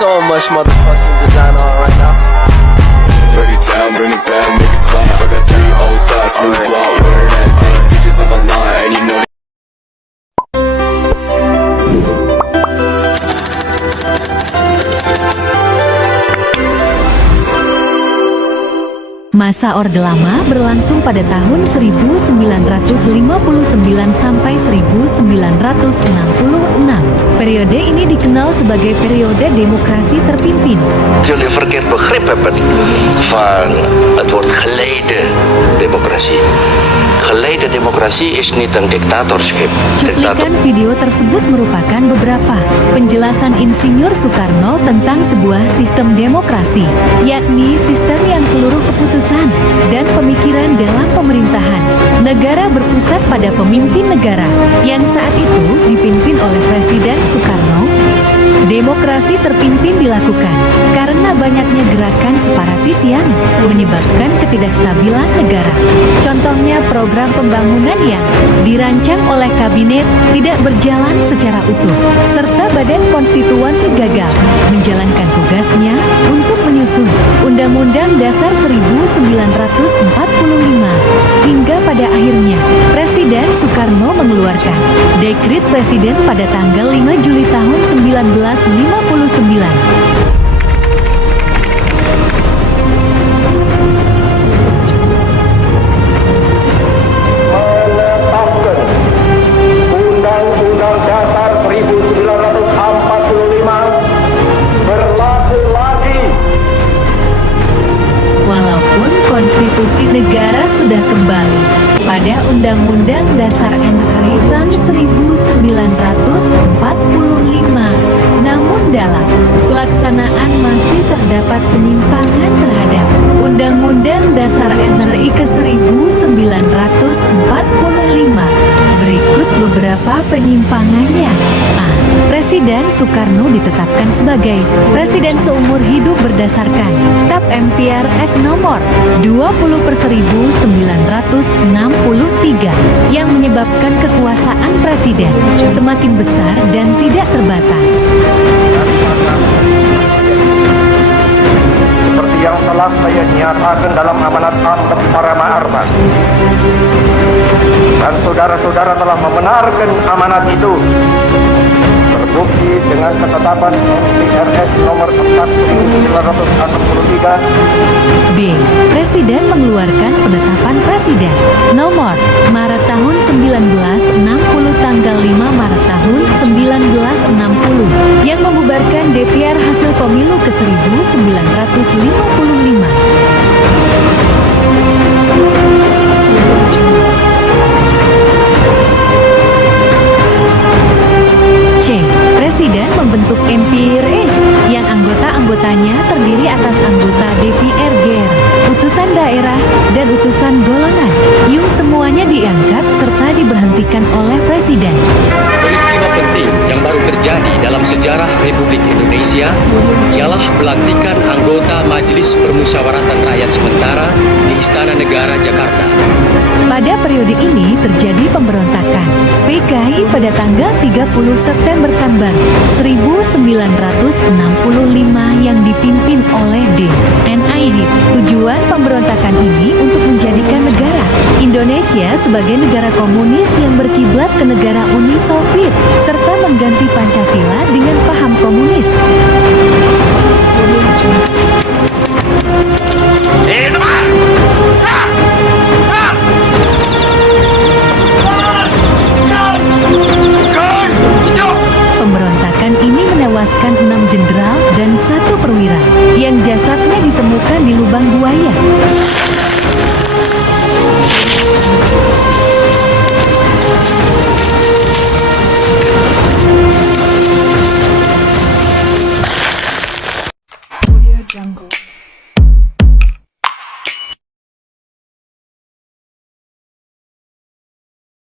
so much motherfucking design on right now. Dirty town, bring it back, make it clap. I got 3 old thoughts, new block, wear that thing. Bitches on my line, and you know. Masa Orde Lama berlangsung pada tahun 1959 sampai 1966. Periode ini dikenal sebagai periode demokrasi terpimpin. Jullie verkeerd begrip hebben van het woord geleide democratie. Geleide democratie is niet een dictatorschap. Cuplikan video tersebut merupakan beberapa penjelasan Insinyur Soekarno tentang sebuah sistem demokrasi, yakni sistem yang seluruh keputusan dan pemikiran dalam pemerintahan negara berpusat pada pemimpin negara yang saat itu dipimpin oleh Presiden Soekarno. Demokrasi terpimpin dilakukan karena banyaknya gerakan separatis yang menyebabkan ketidakstabilan negara. Contohnya program pembangunan yang dirancang oleh kabinet tidak berjalan secara utuh, serta badan konstituan gagal menjalankan tugasnya untuk menyusun Undang-Undang Dasar 1945 hingga pada akhirnya Presiden Soekarno mengeluarkan Dekret Presiden pada tanggal 5 Juli tahun 1959. Undang-Undang Dasar 1945 berlaku lagi. Walaupun konstitusi negara sudah kembali pada Undang-Undang Dasar NRI tahun 1945, namun dalam pelaksanaan masih terdapat penyimpangan terhadap Undang-Undang Dasar NRI ke-1945. Berikut beberapa penyimpangannya. A. Presiden Soekarno ditetapkan sebagai presiden seumur hidup berdasarkan TAP MPRS nomor 20/1963 yang menyebabkan kekuasaan presiden semakin besar dan tidak terbatas. Seperti yang telah saya nyatakan dalam amanat Amr Parama Arba. Dan saudara-saudara telah membenarkan amanat itu. Terbukti dengan ketetapan MPRS nomor 1963. B. Presiden mengeluarkan penetapan presiden nomor Maret tahun 1960 tanggal 5 Maret tahun 1960 yang membubarkan DPR hasil pemilu ke-1955. C. Presiden membentuk MPRS yang anggota-anggotanya terdiri atas anggota DPR GR, utusan daerah, dan utusan golongan, yang semuanya diangkat serta diberhentikan oleh Presiden. Peristiwa penting yang baru terjadi dalam sejarah Republik Indonesia ialah pelantikan anggota Majelis Permusyawaratan Rakyat Sementara di Istana Negara Jakarta. Pada periode ini terjadi pemberontakan PKI pada tanggal 30 September tahun 1965 yang dipimpin oleh DNID. Tujuan pemberontakan ini untuk menjadikan negara Indonesia sebagai negara komunis yang berkiblat ke negara Uni Soviet, serta mengganti Pancasila dengan paham komunis. Pemberontakan ini menewaskan 6 jenderal dan 1 perwira yang jasadnya ditemukan di lubang buaya